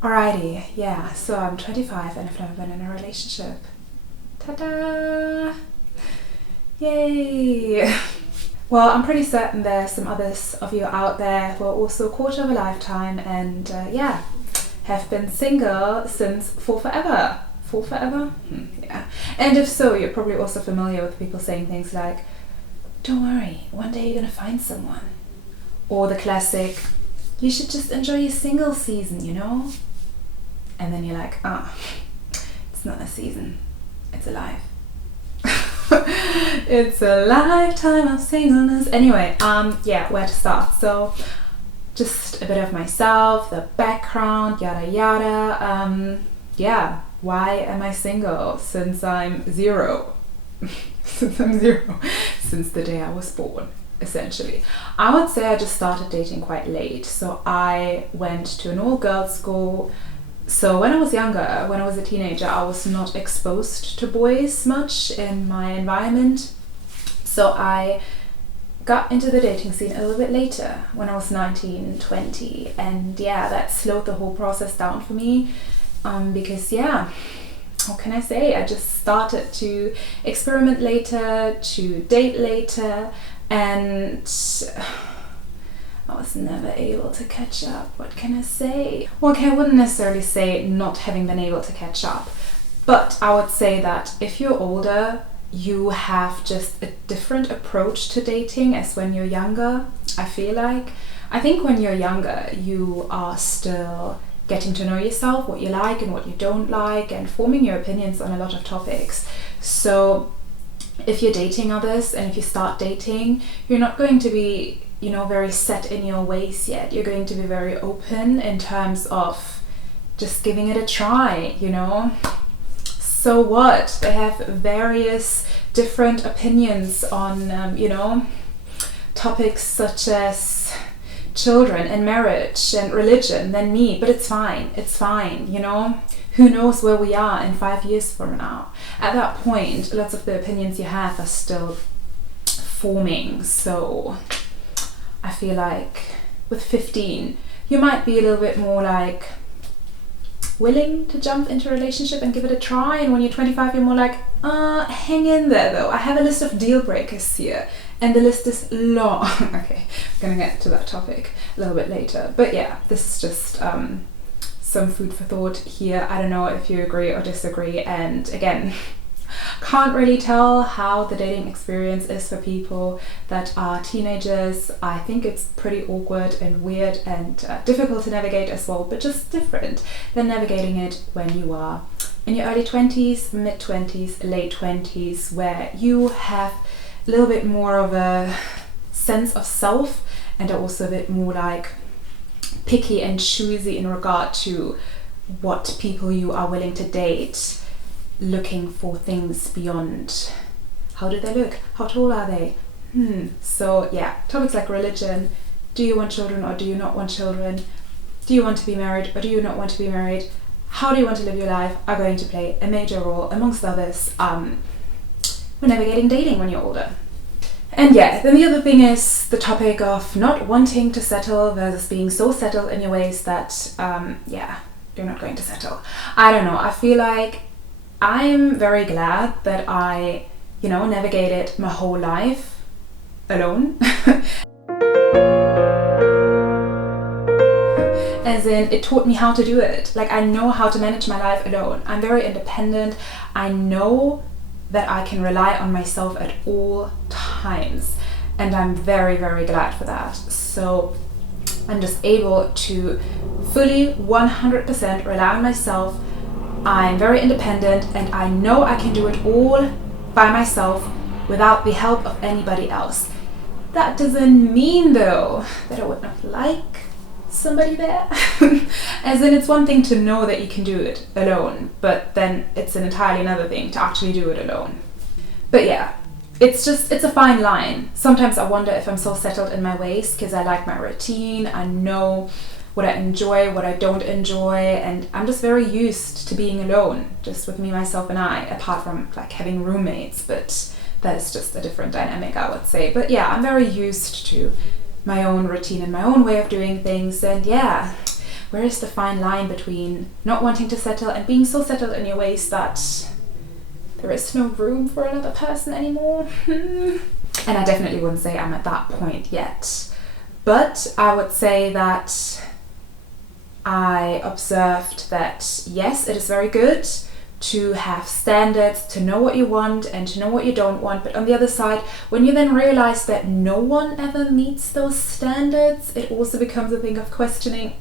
Alrighty, yeah, so I'm 25 and I've never been in a relationship. Ta-da! Yay! Well, I'm pretty certain there's some others of you out there who are also a quarter of a lifetime and have been single since for forever. For forever? Yeah. And if so, you're probably also familiar with people saying things like, don't worry, one day you're gonna find someone. Or the classic, you should just enjoy your single season, you know? And then you're like, it's not a season, it's a life. It's a lifetime of singleness. Anyway, where to start? So, just a bit of myself, the background, yada yada. Why am I single? Since I'm zero. Since the day I was born, essentially. I would say I just started dating quite late. So I went to an all-girls school. So when I was younger, when I was a teenager, I was not exposed to boys much in my environment. So I got into the dating scene a little bit later, when I was 19, 20. And that slowed the whole process down for me. Because what can I say? I just started to experiment later, to date later, and I was never able to catch up. What can I say? Well, okay, I wouldn't necessarily say not having been able to catch up, but I would say that if you're older, you have just a different approach to dating as when you're younger, I feel like. I think when you're younger, you are still getting to know yourself, what you like and what you don't like, and forming your opinions on a lot of topics. So if you're dating others and if you start dating, you're not going to be, very set in your ways yet. You're going to be very open in terms of just giving it a try, So what? They have various different opinions on, topics such as children and marriage and religion than me, but it's fine, who knows where we are in 5 years from now. At that point, lots of the opinions you have are still forming. So I feel like with 15 you might be a little bit more like willing to jump into a relationship and give it a try, and when you're 25 you're more like hang in there though, I have a list of deal breakers here. And the list is long. Okay, I'm gonna get to that topic a little bit later. But this is just some food for thought here. I don't know if you agree or disagree. And again, can't really tell how the dating experience is for people that are teenagers. I think it's pretty awkward and weird and difficult to navigate as well, but just different than navigating it when you are in your early 20s, mid 20s, late 20s, where you have a little bit more of a sense of self and are also a bit more like picky and choosy in regard to what people you are willing to date, looking for things beyond how do they look, how tall are they. So topics like religion, do you want children or do you not want children, do you want to be married or do you not want to be married, how do you want to live your life, are going to play a major role amongst others when navigating dating when you're older. And then the other thing is the topic of not wanting to settle versus being so settled in your ways that you're not going to settle. I don't know, I feel like I'm very glad that I navigated my whole life alone. As in, it taught me how to do it. Like, I know how to manage my life alone. I'm very independent. I know that I can rely on myself at all times, and I'm very, very glad for that. So I'm just able to fully 100% rely on myself. I'm very independent and I know I can do it all by myself without the help of anybody else. That doesn't mean though that I would not like somebody there. As in, it's one thing to know that you can do it alone, but then it's an entirely another thing to actually do it alone. But it's a fine line. Sometimes I wonder if I'm so settled in my ways because I like my routine, I know what I enjoy, what I don't enjoy, and I'm just very used to being alone, just with me, myself and I, apart from like having roommates, but that is just a different dynamic, I would say. But I'm very used to my own routine and my own way of doing things, and where is the fine line between not wanting to settle and being so settled in your ways that there is no room for another person anymore? And I definitely wouldn't say I'm at that point yet, but I would say that I observed that yes, it is very good to have standards, to know what you want and to know what you don't want, but on the other side, when you then realize that no one ever meets those standards, it also becomes a thing of questioning,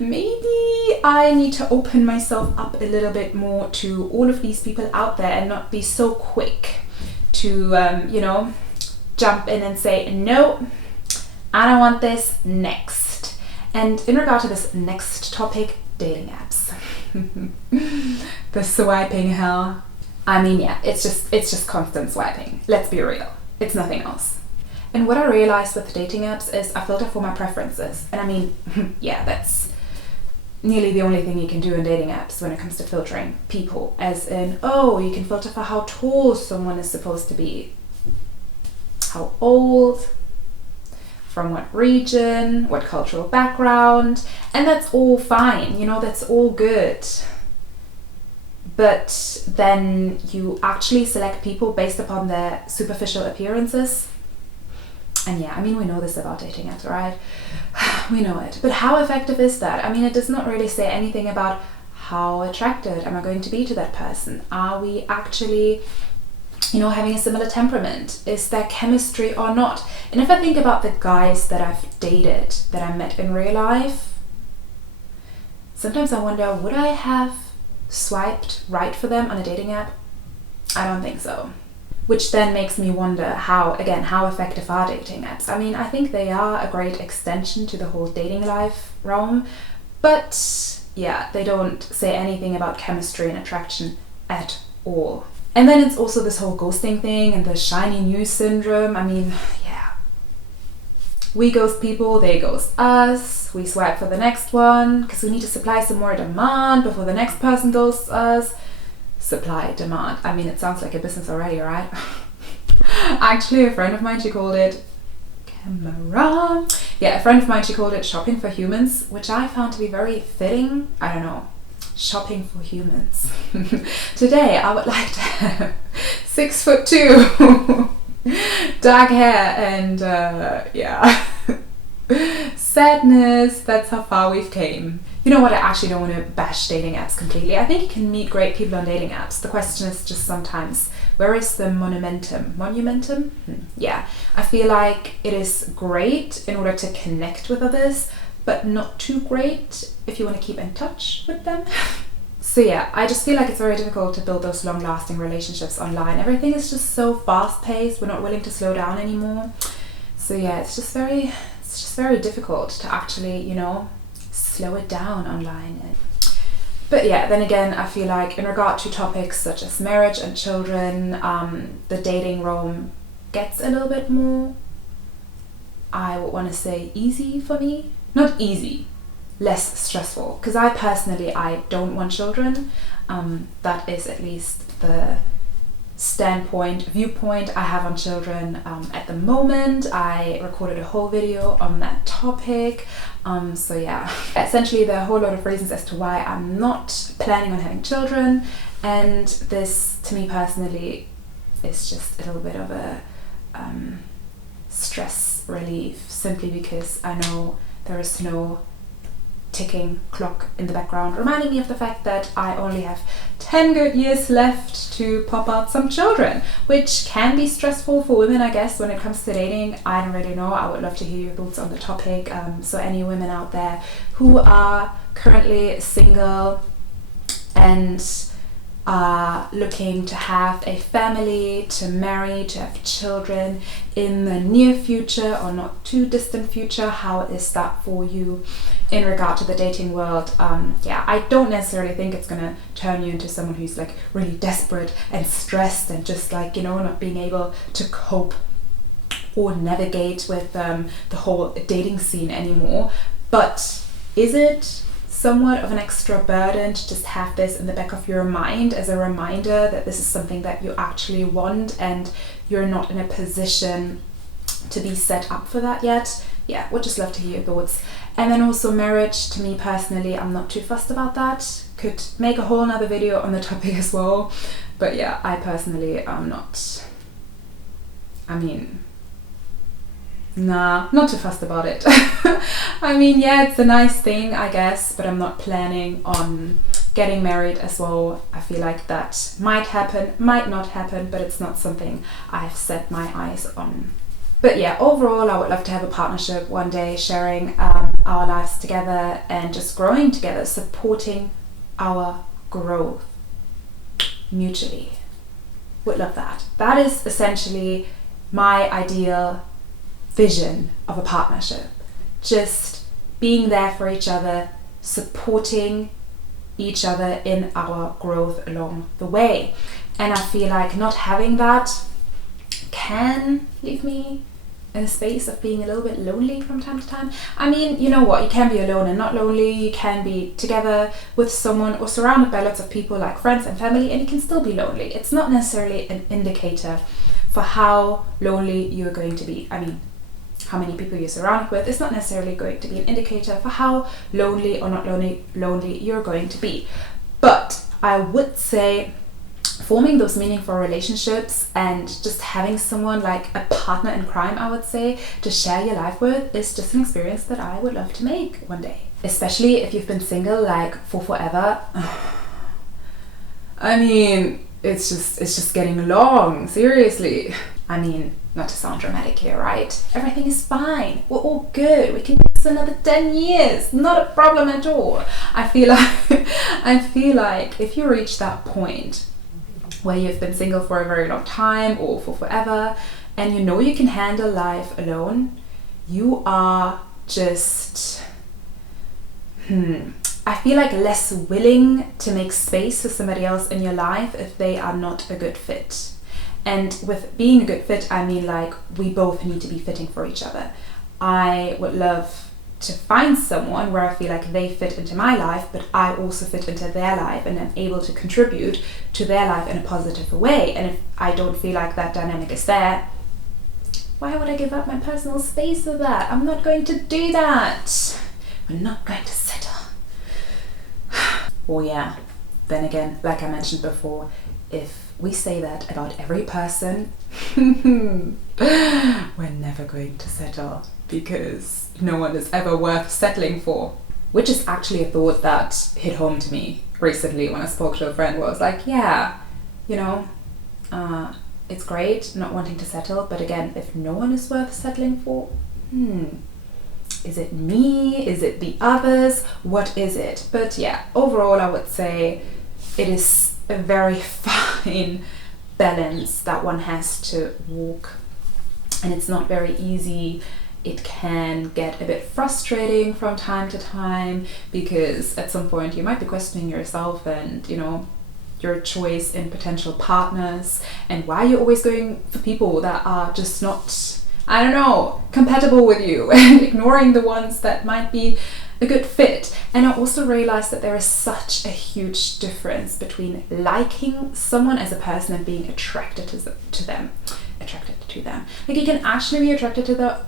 maybe I need to open myself up a little bit more to all of these people out there and not be so quick to jump in and say, no, I don't want this, next. And in regard to this next topic, dating apps. The swiping hell. I mean, yeah, it's just constant swiping. Let's be real. It's nothing else. And what I realized with dating apps is I filter for my preferences. And I mean, yeah, that's nearly the only thing you can do in dating apps when it comes to filtering people. As in, you can filter for how tall someone is supposed to be, how old, from what region, what cultural background, and that's all fine, that's all good. But then you actually select people based upon their superficial appearances. And yeah, I mean, we know this about dating apps, right? We know it. But how effective is that? I mean, it does not really say anything about how attracted am I going to be to that person. Are we actually having a similar temperament? Is there chemistry or not? And if I think about the guys that I've dated, that I met in real life, sometimes I wonder, would I have swiped right for them on a dating app? I don't think so. Which then makes me wonder how effective are dating apps? I mean, I think they are a great extension to the whole dating life realm, but yeah, they don't say anything about chemistry and attraction at all. And then it's also this whole ghosting thing and the shiny new syndrome. I mean, yeah. We ghost people, they ghost us. We swipe for the next one because we need to supply some more demand before the next person ghosts us. Supply, demand. I mean, it sounds like a business already, right? Actually, a friend of mine, she called it she called it shopping for humans, which I found to be very fitting. I don't know. Shopping for humans. Today I would like to have 6'2", dark hair, and sadness. That's how far we've came. You know what, I actually don't want to bash dating apps completely. I think you can meet great people on dating apps. The question is just sometimes, where is the monumentum? Yeah, I feel like it is great in order to connect with others, but not too great if you want to keep in touch with them. So yeah, I just feel like it's very difficult to build those long-lasting relationships online. Everything is just so fast-paced. We're not willing to slow down anymore. So yeah, it's just very difficult to actually, slow it down online. But yeah, then again, I feel like in regard to topics such as marriage and children, the dating realm gets a little bit more, I would want to say, easy for me. Not easy, less stressful, because I don't want children. That is at least the viewpoint I have on children at the moment. I recorded a whole video on that topic. So yeah, essentially there are a whole lot of reasons as to why I'm not planning on having children, and this to me personally is just a little bit of a stress relief, simply because I know there is no ticking clock in the background reminding me of the fact that I only have 10 good years left to pop out some children, which can be stressful for women, I guess, when it comes to dating. I don't really know. I would love to hear your thoughts on the topic. So any women out there who are currently single and are looking to have a family, to marry, to have children in the near future or not too distant future, how is that for you in regard to the dating world? I don't necessarily think it's gonna turn you into someone who's like really desperate and stressed and just like, not being able to cope or navigate with the whole dating scene anymore. But is it somewhat of an extra burden to just have this in the back of your mind as a reminder that this is something that you actually want and you're not in a position to be set up for that yet? yeah, would just love to hear your thoughts. And then also marriage, to me personally, I'm not too fussed about that. Could make a whole nother video on the topic as well. But yeah, I personally am not, nah, not too fussed about it. I mean, yeah, it's a nice thing, I guess, but I'm not planning on getting married as well. I feel like that might happen, might not happen, but it's not something I've set my eyes on. But yeah, overall, I would love to have a partnership one day, sharing our lives together and just growing together, supporting our growth mutually. Would love that. That is essentially my ideal vision of a partnership. Just being there for each other, supporting each other in our growth along the way. And I feel like not having that can leave me in a space of being a little bit lonely from time to time. I mean, you know what, you can be alone and not lonely. You can be together with someone or surrounded by lots of people like friends and family, and you can still be lonely. It's not necessarily an indicator for how lonely you're going to be. I mean, how many people you're surrounded with is not necessarily going to be an indicator for how lonely or not lonely you're going to be. But I would say forming those meaningful relationships and just having someone like a partner in crime, I would say, to share your life with is just an experience that I would love to make one day. Especially if you've been single like for forever. I mean, it's just getting long, seriously. I mean, not to sound dramatic here, right? Everything is fine. We're all good. We can do this another 10 years. Not a problem at all. I feel like if you reach that point where you've been single for a very long time or for forever, and you know you can handle life alone, you are just, I feel like less willing to make space for somebody else in your life if they are not a good fit. And with being a good fit, I mean like we both need to be fitting for each other. I would love to find someone where I feel like they fit into my life, but I also fit into their life and am able to contribute to their life in a positive way. And if I don't feel like that dynamic is there, why would I give up my personal space for that? I'm not going to do that. We're not going to settle. Well, yeah, then again, like I mentioned before, if we say that about every person, we're never going to settle, because no one is ever worth settling for. Which is actually a thought that hit home to me recently when I spoke to a friend who was like, yeah, it's great not wanting to settle, but again, if no one is worth settling for, is it me? Is it the others? What is it? But yeah, overall I would say it is a very fine balance that one has to walk, and it's not very easy. It can get a bit frustrating from time to time, because at some point you might be questioning yourself and your choice in potential partners, and why you're always going for people that are just not, I don't know, compatible with you, and ignoring the ones that might be a good fit. And I also realized that there is such a huge difference between liking someone as a person and being attracted to them. Like, you can actually be attracted to the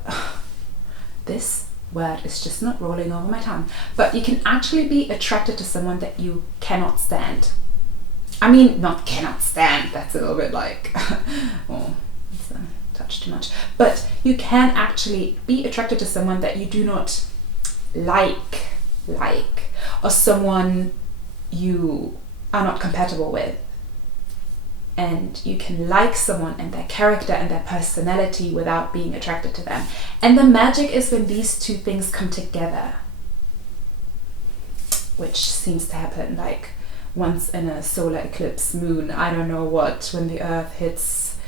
this word is just not rolling over my tongue, but you can actually be attracted to someone that you cannot stand. I mean, not cannot stand, that's a little bit like oh, it's a touch too much, but you can actually be attracted to someone that you do not like, or someone you are not compatible with. And you can like someone and their character and their personality without being attracted to them. And the magic is when these two things come together, which seems to happen like once in a solar eclipse moon, I don't know what, when the earth hits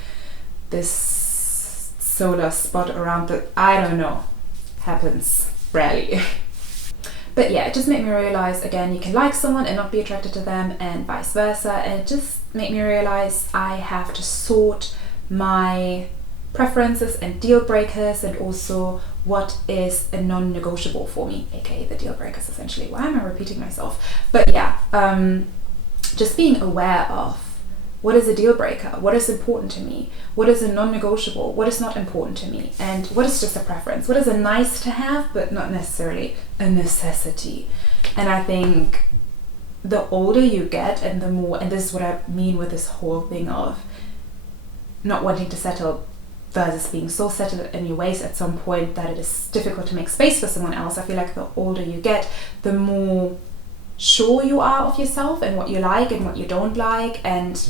this solar spot around it, I don't know, happens rarely. But yeah, it just made me realize, again, you can like someone and not be attracted to them, and vice versa. And it just made me realize I have to sort my preferences and deal breakers, and also what is a non-negotiable for me, aka the deal breakers essentially. Why am I repeating myself? But yeah, just being aware of What is a deal breaker? What is important to me? What is a non-negotiable? What is not important to me? And what is just a preference? What is a nice to have, but not necessarily a necessity? And I think the older you get, and the more, and this is what I mean with this whole thing of not wanting to settle versus being so settled in your ways at some point that it is difficult to make space for someone else. I feel like the older you get, the more sure you are of yourself and what you like and what you don't like. And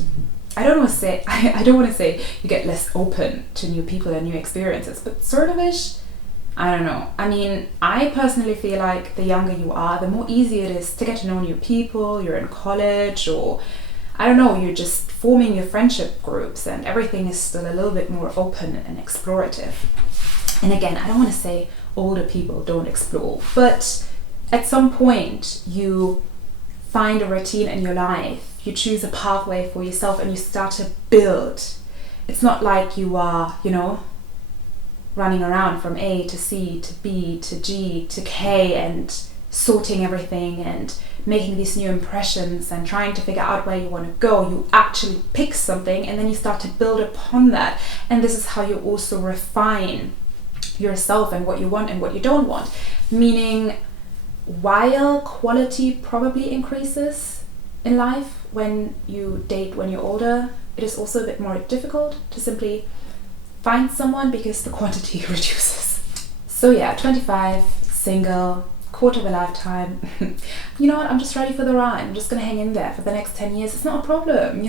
I don't want to say I don't want to say you get less open to new people and new experiences, but sort of ish. I don't know. I mean, I personally feel like the younger you are, the more easy it is to get to know new people. You're in college, or I don't know, you're just forming your friendship groups, and everything is still a little bit more open and explorative. And again, I don't want to say older people don't explore, but at some point you find a routine in your life, you choose a pathway for yourself, and you start to build. It's not like you are, running around from A to C to B to G to K and sorting everything and making these new impressions and trying to figure out where you want to go. You actually pick something, and then you start to build upon that. And this is how you also refine yourself and what you want and what you don't want. Meaning, while quality probably increases in life when you date when you're older, it is also a bit more difficult to simply find someone because the quantity reduces. So yeah, 25, single, quarter of a lifetime. You know what? I'm just ready for the ride. I'm just gonna hang in there for the next 10 years. It's not a problem,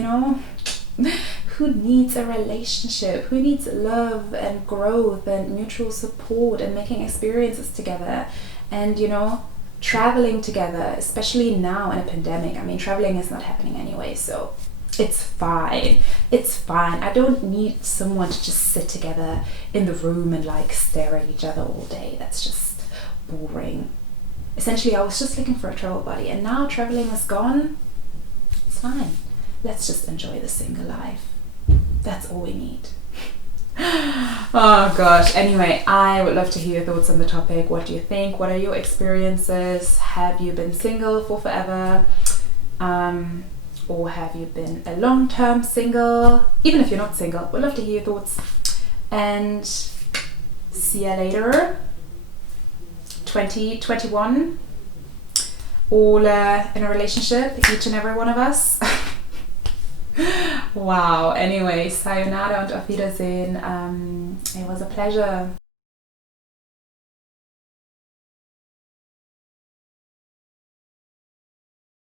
Who needs a relationship? Who needs love and growth and mutual support and making experiences together and, traveling together, especially now in a pandemic. I mean, traveling is not happening anyway, so it's fine. It's fine. I don't need someone to just sit together in the room and stare at each other all day. That's just boring. Essentially, I was just looking for a travel buddy, and now traveling is gone. It's fine. Let's just enjoy the single life. That's all we need. Oh gosh. Anyway, I would love to hear your thoughts on the topic. What do you think? What are your experiences? Have you been single for forever? Or have you been a long-term single? Even if you're not single, would love to hear your thoughts. And see ya later. 2021. All in a relationship, each and every one of us. Wow. Anyway, sayonara und auf Wiedersehen. It was a pleasure.